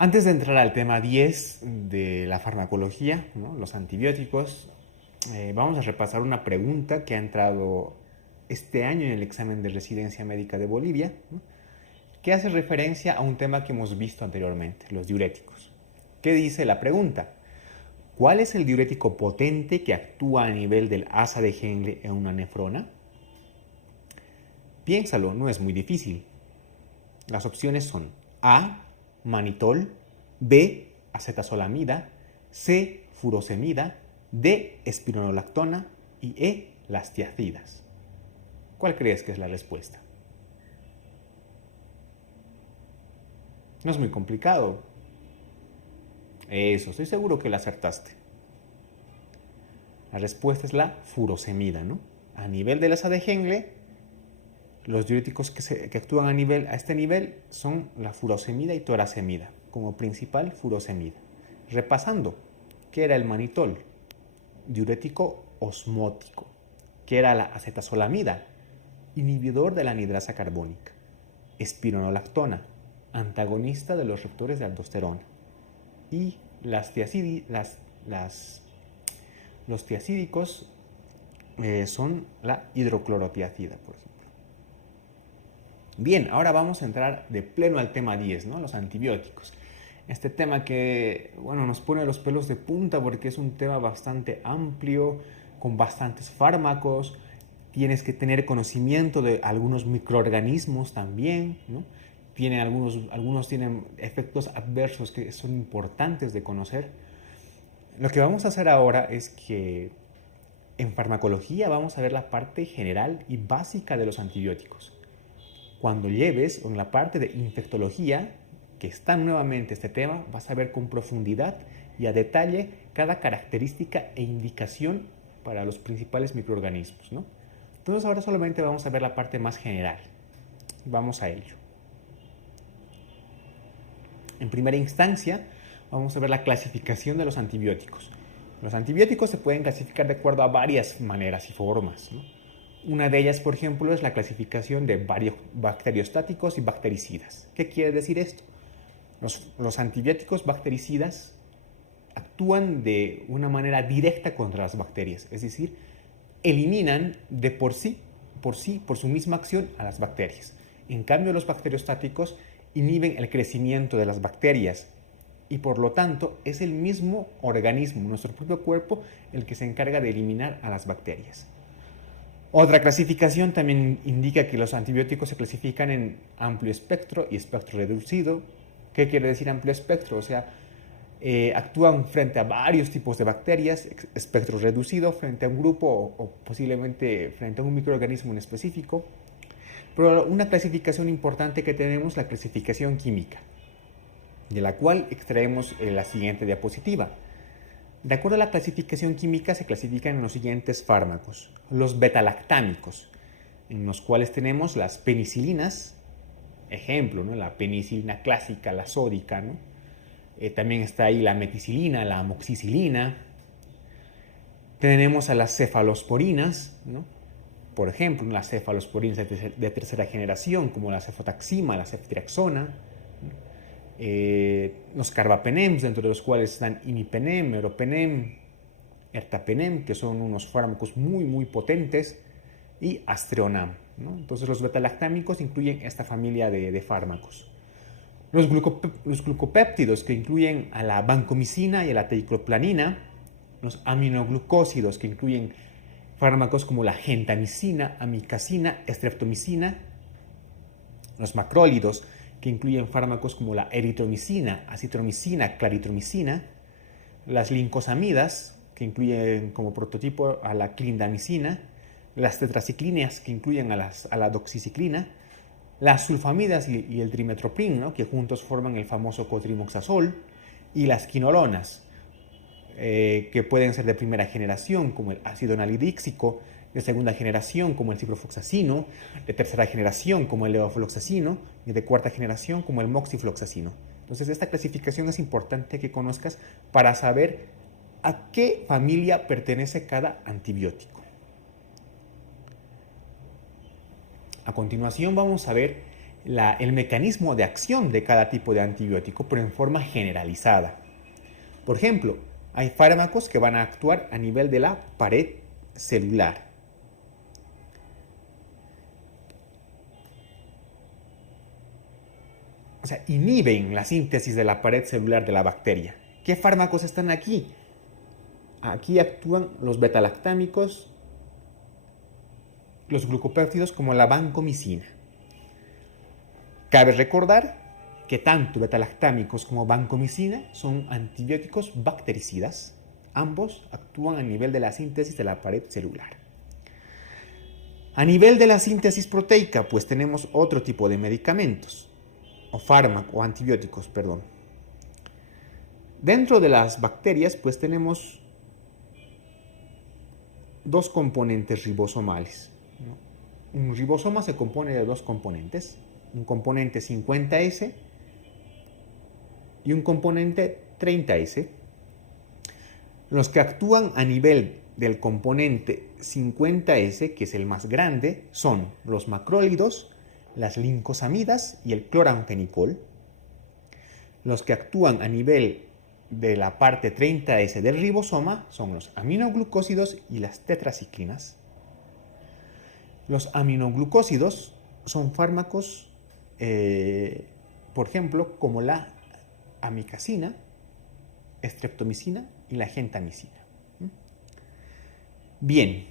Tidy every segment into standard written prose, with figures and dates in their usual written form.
Antes de entrar al tema 10 de la farmacología, ¿no? Los antibióticos, vamos a repasar una pregunta que ha entrado este año en el examen de residencia médica de Bolivia, ¿no? Que hace referencia a un tema que hemos visto anteriormente, los diuréticos. ¿Qué dice la pregunta? ¿Cuál es el diurético potente que actúa a nivel del asa de Henle en una nefrona? Piénsalo, no es muy difícil. Las opciones son A, manitol, B, acetazolamida, C, furosemida, D, espironolactona y E, las tiazidas. ¿Cuál crees que es la respuesta? No es muy complicado. Eso, estoy seguro que la acertaste. La respuesta es la furosemida, ¿no? A nivel del asa de Henle, los diuréticos que actúan a este nivel son la furosemida y torasemida, como principal furosemida. Repasando, ¿qué era el manitol? Diurético osmótico. ¿Qué era la acetazolamida? Inhibidor de la anhidrasa carbónica. Espironolactona, antagonista de los receptores de aldosterona. Y los tiacídicos son la hidroclorotiazida, por ejemplo. Bien, ahora vamos a entrar de pleno al tema 10, ¿no? Los antibióticos. Este tema que, bueno, nos pone los pelos de punta porque es un tema bastante amplio, con bastantes fármacos. Tienes que tener conocimiento de algunos microorganismos también, ¿no? Algunos tienen efectos adversos que son importantes de conocer. Lo que vamos a hacer ahora es que en farmacología vamos a ver la parte general y básica de los antibióticos. Cuando lleves en la parte de infectología, que está nuevamente este tema, vas a ver con profundidad y a detalle cada característica e indicación para los principales microorganismos, ¿no? Entonces ahora solamente vamos a ver la parte más general. Vamos a ello. En primera instancia, vamos a ver la clasificación de los antibióticos. Los antibióticos se pueden clasificar de acuerdo a varias maneras y formas, ¿no? Una de ellas, por ejemplo, es la clasificación de bacteriostáticos y bactericidas. ¿Qué quiere decir esto? Los antibióticos bactericidas actúan de una manera directa contra las bacterias, es decir, eliminan de por su misma acción a las bacterias. En cambio, los bacteriostáticos inhiben el crecimiento de las bacterias y por lo tanto es el mismo organismo, nuestro propio cuerpo, el que se encarga de eliminar a las bacterias. Otra clasificación también indica que los antibióticos se clasifican en amplio espectro y espectro reducido. ¿Qué quiere decir amplio espectro? O sea, actúan frente a varios tipos de bacterias, espectro reducido frente a un grupo o posiblemente frente a un microorganismo en específico. Pero una clasificación importante que tenemos es la clasificación química, de la cual extraemos la siguiente diapositiva. De acuerdo a la clasificación química se clasifican en los siguientes fármacos. Los betalactámicos, en los cuales tenemos las penicilinas, ejemplo, ¿no? La penicilina clásica, la sódica, ¿no? También está ahí la meticilina, la amoxicilina. Tenemos a las cefalosporinas, ¿no? Por ejemplo, las cefalosporinas de tercera generación, como la cefotaxima, la ceftriaxona. Los carbapenems, dentro de los cuales están imipenem, meropenem, ertapenem, que son unos fármacos muy potentes, y astreonam, ¿no? Entonces los betalactámicos incluyen esta familia de fármacos. Los glucopéptidos, que incluyen a la vancomicina y a la teicloplanina. Los aminoglucósidos, que incluyen fármacos como la gentamicina, amicacina, streptomicina. Los macrólidos, que incluyen fármacos como la eritromicina, acitromicina, claritromicina. Las lincosamidas, que incluyen como prototipo a la clindamicina. Las tetraciclinas, que incluyen a la doxiciclina. Las sulfamidas y el trimetoprim, ¿no? Que juntos forman el famoso cotrimoxazol. Y las quinolonas, que pueden ser de primera generación, como el ácido nalidíxico, de segunda generación, como el ciprofloxacino, de tercera generación, como el levofloxacino, y de cuarta generación, como el moxifloxacino. Entonces, esta clasificación es importante que conozcas para saber a qué familia pertenece cada antibiótico. A continuación, vamos a ver el mecanismo de acción de cada tipo de antibiótico, pero en forma generalizada. Por ejemplo, hay fármacos que van a actuar a nivel de la pared celular. O sea, inhiben la síntesis de la pared celular de la bacteria. ¿Qué fármacos están aquí? Aquí actúan los betalactámicos, los glucopéptidos como la vancomicina. Cabe recordar que tanto betalactámicos como vancomicina son antibióticos bactericidas. Ambos actúan a nivel de la síntesis de la pared celular. A nivel de la síntesis proteica, pues tenemos otro tipo de medicamentos, o fármacos, o antibióticos, perdón. Dentro de las bacterias, pues tenemos dos componentes ribosomales. Un ribosoma se compone de dos componentes, un componente 50S y un componente 30S. Los que actúan a nivel del componente 50S, que es el más grande, son los macrólidos, las lincosamidas y el cloranfenicol. Los que actúan a nivel de la parte 30S del ribosoma son los aminoglucósidos y las tetraciclinas. Los aminoglucósidos son fármacos, por ejemplo, como la amikacina, streptomicina y la gentamicina. Bien,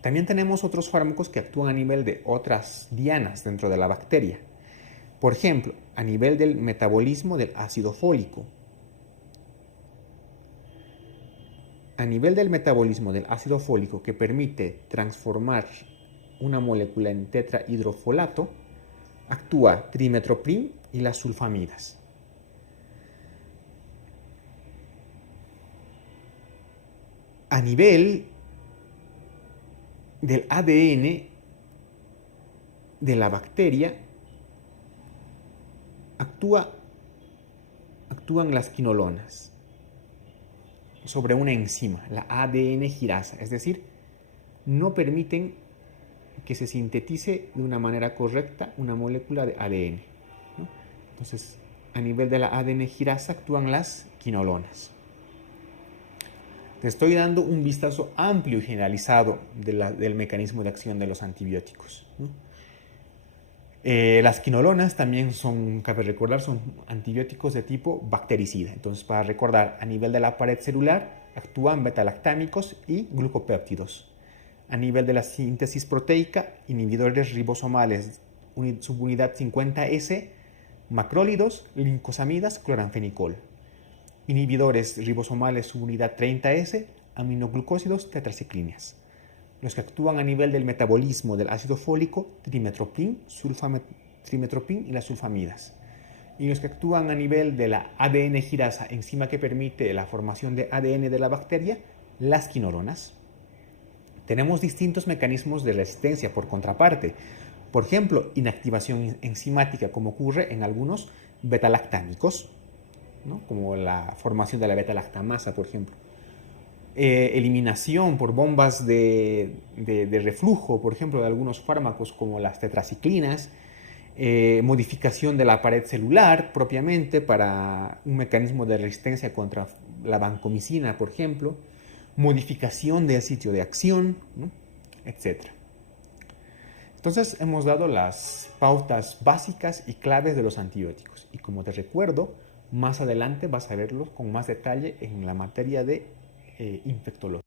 también tenemos otros fármacos que actúan a nivel de otras dianas dentro de la bacteria. Por ejemplo, a nivel del metabolismo del ácido fólico. A nivel del metabolismo del ácido fólico, que permite transformar una molécula en tetrahidrofolato, actúa trimetoprim y las sulfamidas. A nivel del ADN de la bacteria, actúan las quinolonas sobre una enzima, la ADN girasa, es decir, no permiten que se sintetice de una manera correcta una molécula de ADN, ¿no? Entonces, a nivel de la ADN girasa actúan las quinolonas. Te estoy dando un vistazo amplio y generalizado del mecanismo de acción de los antibióticos, ¿no? Las quinolonas también son, cabe recordar, son antibióticos de tipo bactericida. Entonces, para recordar, a nivel de la pared celular actúan betalactámicos y glucopéptidos. A nivel de la síntesis proteica, inhibidores ribosomales subunidad 50S, macrólidos, lincosamidas, cloranfenicol. Inhibidores ribosomales subunidad 30S, aminoglucósidos, tetraciclinas. Los que actúan a nivel del metabolismo del ácido fólico, trimetoprim, trimetoprim y las sulfamidas. Y los que actúan a nivel de la ADN girasa, enzima que permite la formación de ADN de la bacteria, las quinolonas. Tenemos distintos mecanismos de resistencia por contraparte. Por ejemplo, inactivación enzimática, como ocurre en algunos betalactámicos, ¿no? Como la formación de la beta-lactamasa, por ejemplo. Eliminación por bombas de reflujo, por ejemplo, de algunos fármacos como las tetraciclinas, modificación de la pared celular propiamente para un mecanismo de resistencia contra la vancomicina, por ejemplo, modificación del sitio de acción, ¿no? Etc. Entonces hemos dado las pautas básicas y claves de los antibióticos y, como te recuerdo, más adelante vas a verlos con más detalle en la materia de infectología.